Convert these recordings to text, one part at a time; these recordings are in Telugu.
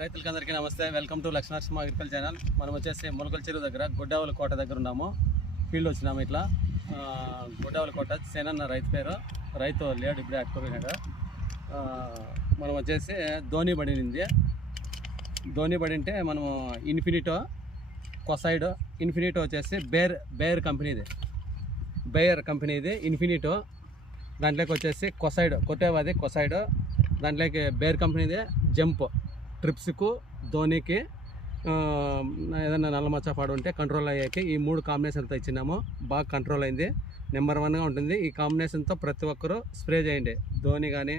రైతులకి అందరికీ నమస్తే. Welcome to Lakshminarasimha agriculture channel. మనం వచ్చేసి ములకల చెరువు దగ్గర గుడ్డావల కోట దగ్గర ఉన్నాము. ఫీల్డ్ వచ్చినాము. ఇట్లా గుడ్డావల కోట సేనన్న రైతు పేరు. రైతు లేడు, ఇప్పుడే అట్టుకోపోయినాడు. మనం వచ్చేసి ధోని పడింది. ధోని పడి అంటే మనము ఇన్ఫినిటో కొసైడ్, ఇన్ఫినిటో వచ్చేసి బేర్ కంపెనీది ఇన్ఫినిటో. దాంట్లోకి వచ్చేసి కొసైడ్ కొట్టేవాది కొసైడ్. దాంట్లోకి బేర్ కంపెనీదే జంప్. ట్రిప్స్కు ధోనికి ఏదైనా నల్లమచ్చ పాడు ఉంటే కంట్రోల్ అయ్యాక ఈ 3 కాంబినేషన్తో ఇచ్చినాము. బాగా కంట్రోల్ అయింది. నెంబర్ 1గా ఉంటుంది. ఈ కాంబినేషన్తో ప్రతి ఒక్కరూ స్ప్రే చేయండి. ధోని కానీ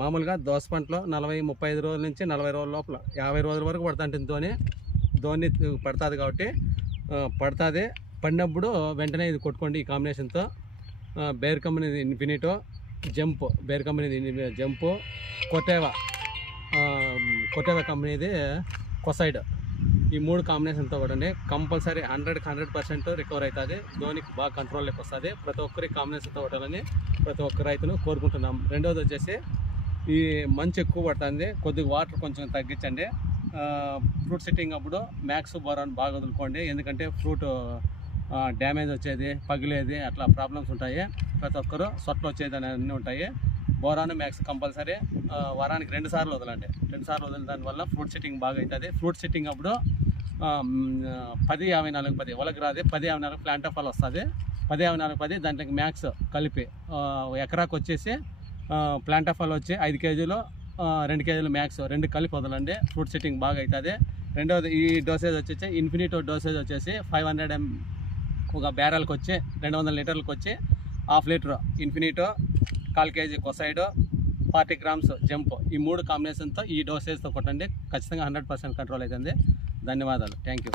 మామూలుగా దోస పంటలో 40-35 రోజుల నుంచి 40 రోజుల లోపల 50 రోజుల వరకు పడుతుంటుంది. ధోని పడుతుంది కాబట్టి పడినప్పుడు వెంటనే ఇది కొట్టుకోండి. ఈ కాంబినేషన్తో బేర్ కంపెనీది ఇన్ఫినిటో జంప్, బేర్ కంపెనీది జంపు, కొట్టేవా కంపెనీది కొసైడ్. ఈ 3 కాంబినేషన్తో కొట్టండి. కంపల్సరీ 100% రికవర్ అవుతుంది. ధోనికి బాగా కంట్రోల్లోకి వస్తుంది. ప్రతి ఒక్కరి కాంబినేషన్తో కొట్టాలని ప్రతి ఒక్క రైతును కోరుకుంటున్నాం. రెండోది వచ్చేసి ఈ మంచు ఎక్కువ పడుతుంది, కొద్దిగా వాటర్ కొంచెం తగ్గించండి. ఫ్రూట్ సెట్టింగ్ అప్పుడు మ్యాక్స్ బోరాన్ బాగా వదులుకోండి. ఎందుకంటే ఫ్రూట్ డ్యామేజ్ వచ్చేది, పగిలేది, అట్లా ప్రాబ్లమ్స్ ఉంటాయి. ప్రతి ఒక్కరు సొట్లు వచ్చేది అన్నీ ఉంటాయి. బోరాను మ్యాక్స్ కంపల్సరీ వారానికి 2 సార్లు వదలండి. 2 సార్లు వదిలిన దానివల్ల ఫ్రూట్ సెట్టింగ్ బాగా అవుతుంది. ఫ్రూట్ సెట్టింగ్ అప్పుడు 10-54-10 వాళ్ళకి రాదు, 10-54 ప్లాంట్ ఆఫ్ ఆల్ వస్తుంది. 10-54-10 దాంట్లోకి మ్యాక్స్ కలిపి ఎకరాకు వచ్చేసి ప్లాంట్ ఆఫ్ ఆల్ వచ్చి 5 కేజీలు 2 కేజీలు మ్యాక్స్ 2 కలిపి వదలండి. ఫ్రూట్ సెట్టింగ్ బాగా అవుతుంది. రెండవది ఈ డోసేజ్ వచ్చేసి ఇన్ఫినిటో డోసేజ్ వచ్చేసి 500 ఒక బ్యారల్కి వచ్చి 200 లీటర్లకు వచ్చి 1/2 litre ఇన్ఫినిటో, 1/4 KG Kocide, 40 grams jump. ఈ 3 కాంబినేషన్తో ఈ డోసేజ్తో కొట్టండి. ఖచ్చితంగా 100% కంట్రోల్ అవుతుంది. ధన్యవాదాలు. Thank you.